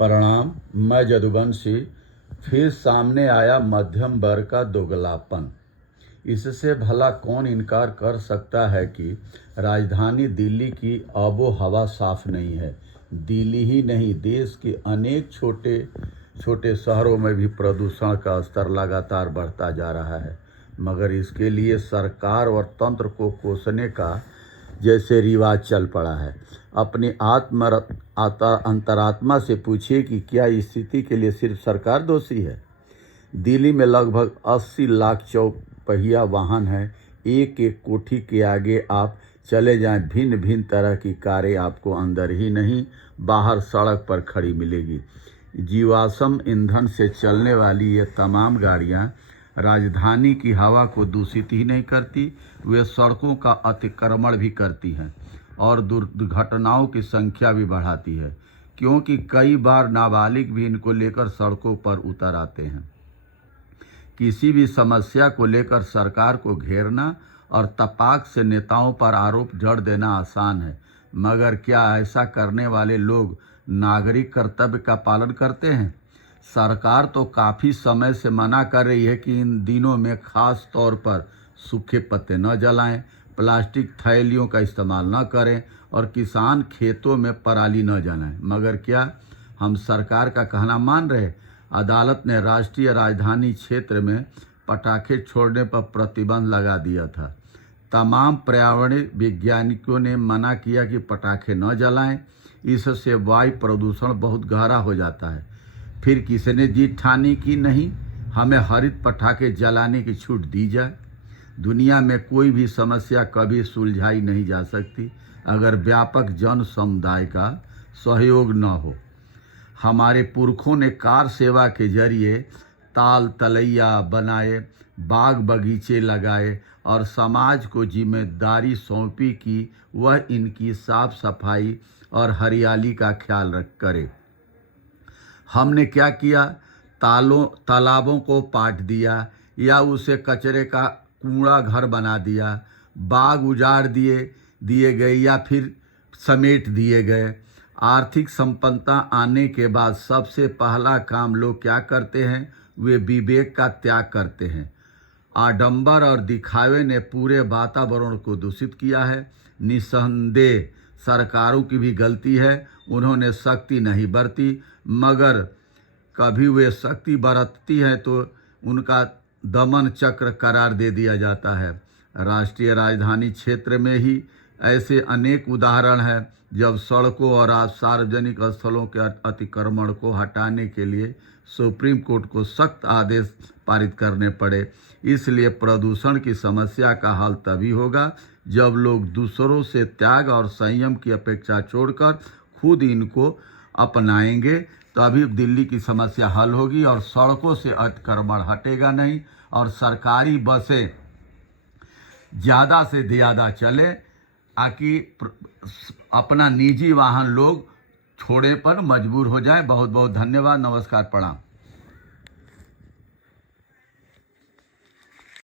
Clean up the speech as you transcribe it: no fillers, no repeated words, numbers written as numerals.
प्रणाम। मैं जदुवंशी। फिर सामने आया मध्यम वर्ग का दोगलापन। इससे भला कौन इनकार कर सकता है कि राजधानी दिल्ली की आबो हवा साफ नहीं है। दिल्ली ही नहीं, देश के अनेक छोटे छोटे शहरों में भी प्रदूषण का स्तर लगातार बढ़ता जा रहा है, मगर इसके लिए सरकार और तंत्र को कोसने का जैसे रिवाज चल पड़ा है। अपनी अंतरात्मा से पूछिए कि क्या इस स्थिति के लिए सिर्फ सरकार दोषी है। दिल्ली में लगभग 80 लाख चौपहिया वाहन हैं। एक एक कोठी के आगे आप चले जाएं, भिन्न भिन्न तरह की कारें आपको अंदर ही नहीं बाहर सड़क पर खड़ी मिलेगी। जीवाश्म ईंधन से चलने वाली ये तमाम गाड़ियां राजधानी की हवा को दूषित ही नहीं करती, वे सड़कों का अतिक्रमण भी करती हैं और दुर्घटनाओं की संख्या भी बढ़ाती है, क्योंकि कई बार नाबालिग भी इनको लेकर सड़कों पर उतर आते हैं। किसी भी समस्या को लेकर सरकार को घेरना और तपाक से नेताओं पर आरोप जड़ देना आसान है, मगर क्या ऐसा करने वाले लोग नागरिक कर्तव्य का पालन करते हैं? सरकार तो काफ़ी समय से मना कर रही है कि इन दिनों में खास तौर पर सूखे पत्ते न जलाएं, प्लास्टिक थैलियों का इस्तेमाल न करें और किसान खेतों में पराली न जलाएं, मगर क्या हम सरकार का कहना मान रहे? अदालत ने राष्ट्रीय राजधानी क्षेत्र में पटाखे छोड़ने पर प्रतिबंध लगा दिया था। तमाम पर्यावरण वैज्ञानिकों ने मना किया कि पटाखे न जलाएं, इससे वायु प्रदूषण बहुत गहरा हो जाता है। फिर किसी ने जीत ठानी कि नहीं, हमें हरित पटाखे जलाने की छूट दी जाए। दुनिया में कोई भी समस्या कभी सुलझाई नहीं जा सकती अगर व्यापक जन समुदाय का सहयोग न हो। हमारे पुरखों ने कार सेवा के जरिए ताल तलैया बनाए, बाग बगीचे लगाए और समाज को जिम्मेदारी सौंपी कि वह इनकी साफ सफाई और हरियाली का ख्याल करे। हमने क्या किया? तालाबों को पाट दिया या उसे कचरे का कूड़ा घर बना दिया, बाग उजाड़ दिए गए या फिर समेट दिए गए। आर्थिक संपन्नता आने के बाद सबसे पहला काम लोग क्या करते हैं? वे विवेक का त्याग करते हैं। आडंबर और दिखावे ने पूरे वातावरण को दूषित किया है। निस्संदेह सरकारों की भी गलती है, उन्होंने सख्ती नहीं बरती, मगर कभी वे सख्ती बरतती है तो उनका दमन चक्र करार दे दिया जाता है। राष्ट्रीय राजधानी क्षेत्र में ही ऐसे अनेक उदाहरण हैं जब सड़कों और सार्वजनिक स्थलों के अतिक्रमण को हटाने के लिए सुप्रीम कोर्ट को सख्त आदेश पारित करने पड़े। इसलिए प्रदूषण की समस्या का हल तभी होगा जब लोग दूसरों से त्याग और संयम की अपेक्षा छोड़कर खुद इनको अपनाएंगे, तभी दिल्ली की समस्या हल होगी और सड़कों से अतिक्रमण हटेगा नहीं और सरकारी बसें ज़्यादा से ज़्यादा चले, ताकि अपना निजी वाहन लोग छोड़े पर मजबूर हो जाए। बहुत बहुत धन्यवाद। नमस्कार, प्रणाम।